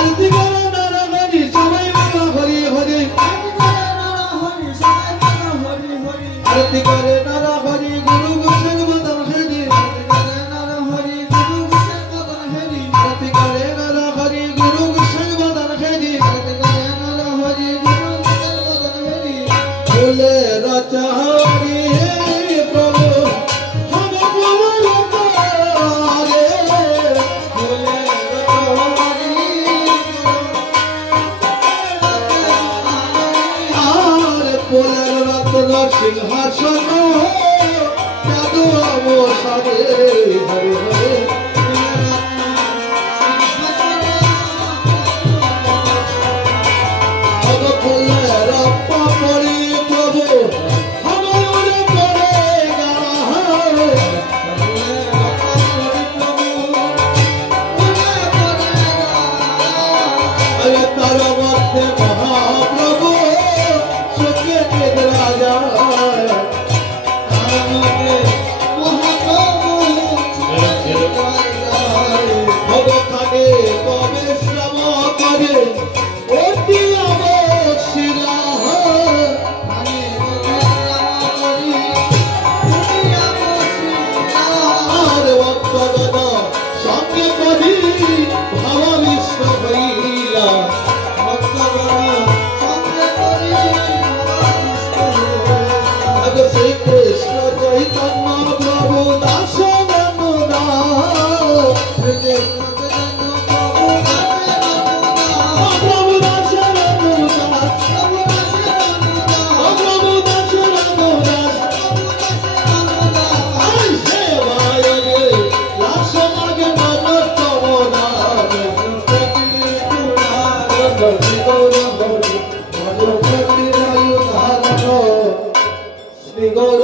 আরতি করে নারা হরি সবাই বলো হরি হরি আরতি করে নারা হরি গুরু গোসাই বদন হরি আরতি করে নারা হরি গুরু গোসাই বদন হরি ফুলে রচা হরি প্রভু হম কমল তারে ফুলে আর ফুলের রত্ন সিংহাসন যাদু অবসাদে হরে হরে ফুলের পাপড়ি প্রভু আমার করে তার মধ্যে মহাপ্রভু সুখে রাজা ভগবানে কবে শ্রম করে অতি অবশিলা আর ভক্তগণ সঙ্গে করি ভাব বিশ্ব হইলা শ্রীকৃষ্ণ চৈতন্য প্রভু দাস Go